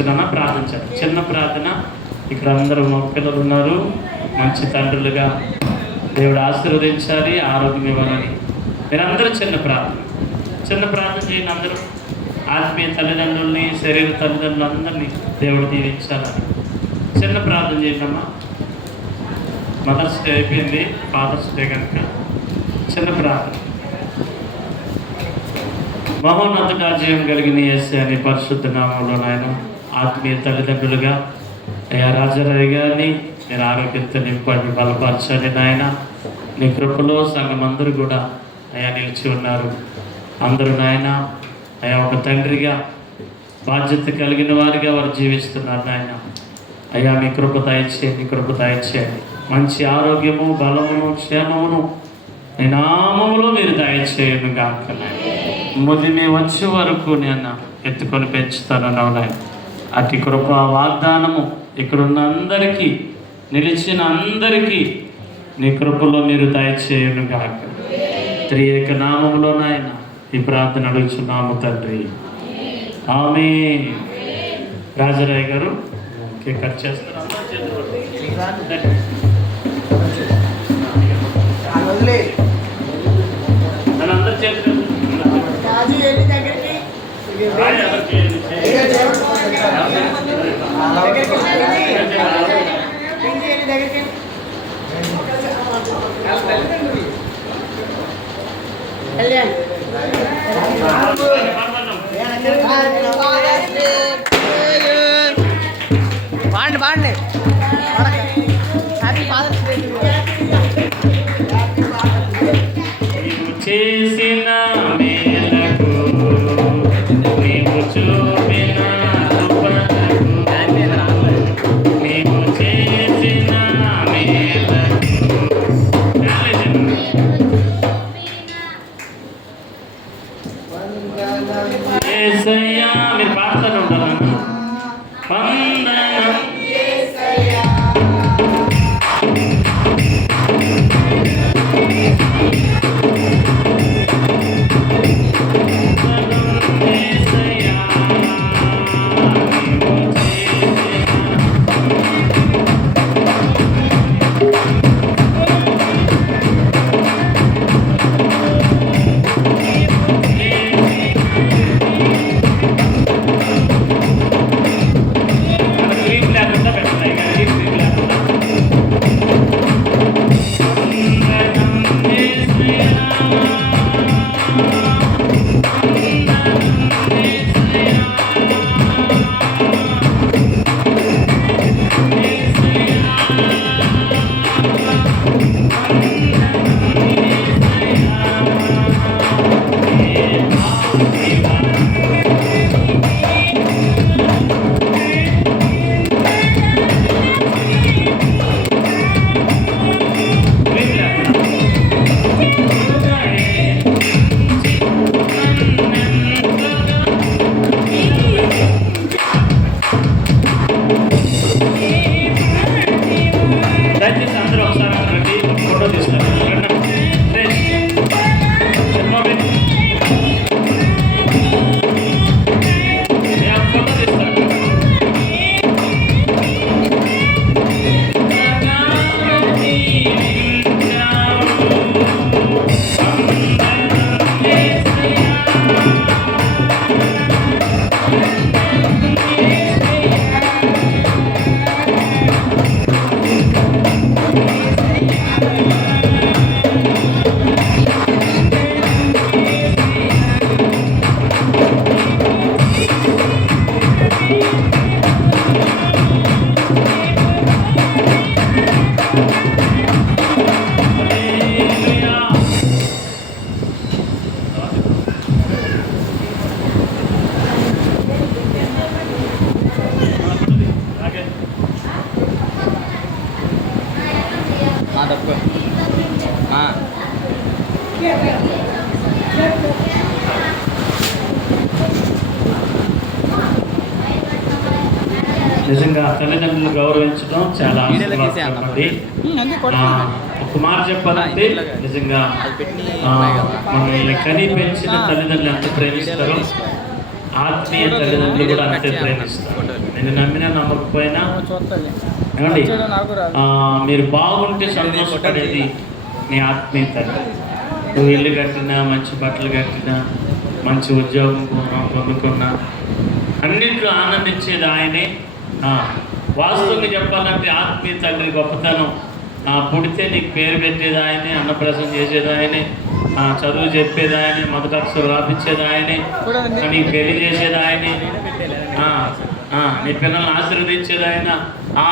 కూర్చున్నా ప్రార్థించాలి. చిన్న ప్రార్థన. ఇక్కడ అందరూ మా పిల్లలు ఉన్నారు, మంచి తండ్రులుగా దేవుడు ఆశీర్వదించాలి, ఆరోగ్యం ఇవ్వాలని మీరందరూ చిన్న ప్రార్థన చేయండి. అందరూ ఆత్మీయ తల్లిదండ్రుల్ని, శరీర తల్లిదండ్రులందరినీ దేవుడు దీవించాలని చిన్న ప్రార్థన చేయండి అమ్మా. మదర్స్ డే అయిపోయింది, ఫాదర్స్ డే కనుక చిన్న ప్రార్థన. మహోన్నత జయం కలిగిన యేసయ్య నీ పరిశుద్ధ నామంలో నాయన ఆత్మీయ తల్లిదండ్రులుగా అయ్యా రాజారావు గారిని నేను ఆరోగ్యంతో నింపండి, బలపరచండి నాయన. నీ కృపలో సంఘం అందరూ కూడా అయ్యా నిలిచి ఉన్నారు. అందరూ నాయన అయ్యా ఒక తండ్రిగా బాధ్యత కలిగిన వారిగా వారు జీవిస్తున్నారు నాయన. అయ్యా మీ కృప దయచేయండి, మంచి ఆరోగ్యము, బలమును, క్షేమమును నీ నామములో మీరు దయచేయను గాక. ముదిమి వచ్చే వరకు నేను ఎత్తుకొని పెంచుతానన్నావు నాయన. అతి కృప వాగ్దానము ఇక్కడున్న అందరికీ, నిలిచిన అందరికీ నీ కృపలో మీరు దయచేయను గాక. త్రియేక నామములో నాయన ఈ ప్రార్థన అడుగుచున్నాము తండ్రి, ఆమేన్. రాజరాయ్ గారు కేక్ కట్ చేస్తారు. అందరి చేతులు బాండి హ్యాపీ ఫాదర్స్ డే. చేసిన మేలకు నీవు చూపిన కృపలకు, నీవు చేసిన మేలకు యేసయ్యా. మీరు పాడుతూనే ఉండాలన్నా. వందనం నిజంగా తల్లిదండ్రులు గౌరవించడం చాలా ఒక మాట చెప్పాలంటే నిజంగా మనల్ని కని పెంచిన తల్లిదండ్రులు ఎంత ప్రేమిస్తారో ఆత్మీయ తల్లిదండ్రులు కూడా అంతే ప్రేమిస్తారు. నేను నమ్మినా నమ్మకపోయినా ఏమండి మీరు బాగుంటే సంతోషపడేది నీ ఆత్మీయత. నువ్వు ఇల్లు కట్టినా, మంచి బట్టలు కట్టినా, మంచి ఉద్యోగం పొందుకున్నా, అన్నింటిలో ఆనందించేది ఆయనే. వాస్తవంగా చెప్పాలంటే ఆత్మీయ తండ్రి గొప్పతనం. పుడితే నీకు పేరు పెట్టేది ఆయనే, అన్నప్రసం చేసేది ఆయనే, చదువు చెప్పేది ఆయనే, మొదటి అక్షరం రాపించేది ఆయనే, నీకు పెళ్లి చేసేది ఆయనే, నీ పిల్లల్ని ఆశీర్వదించేది ఆయన.